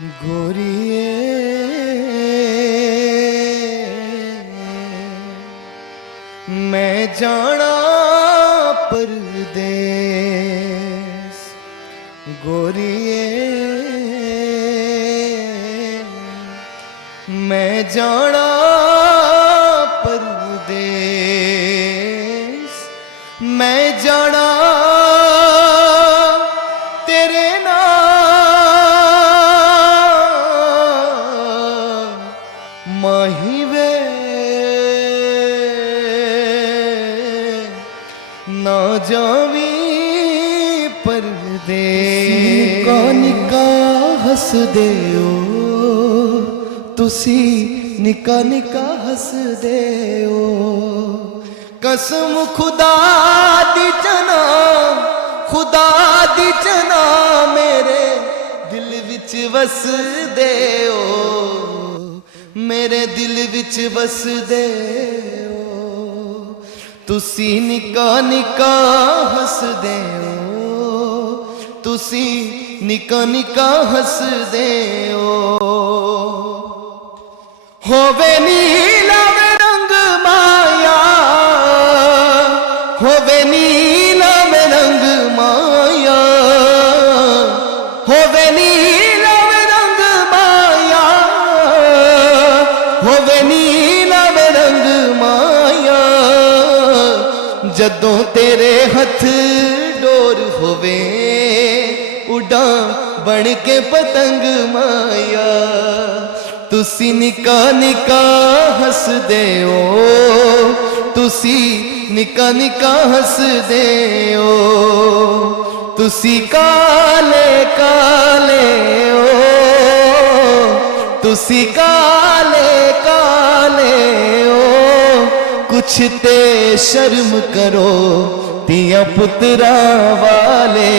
गोरिए मैं जाना परदेस, गोरिए मैं जाना परदेस, मैं जाना तेरे नाल माही वे ना जावी परदेस। निका निका हसदे हो तुसी, निका निका हसदे हो, कसम खुदा दी जना, खुदा दी जना मेरे दिल विच वसदे हो, मेरे दिल विच वसदे हो। तुसी निका निका हसदे हो, तुसी निका निका हसदे हो। होवे नीला में रंग माया, होवे नीला में रंग माया, होवे नीला में रंग माया, होवे नीला में रंग माया। जदों तेरे हथ डोर होवे उड़ा बन के पतंग माया। तुसी निका निका हसदे हो, तुसी निका निका हसदे हो, तुसी काले काले हो, तुसी काले काले हो। कुछ ते शर्म करो तिया पुत्रा वाले,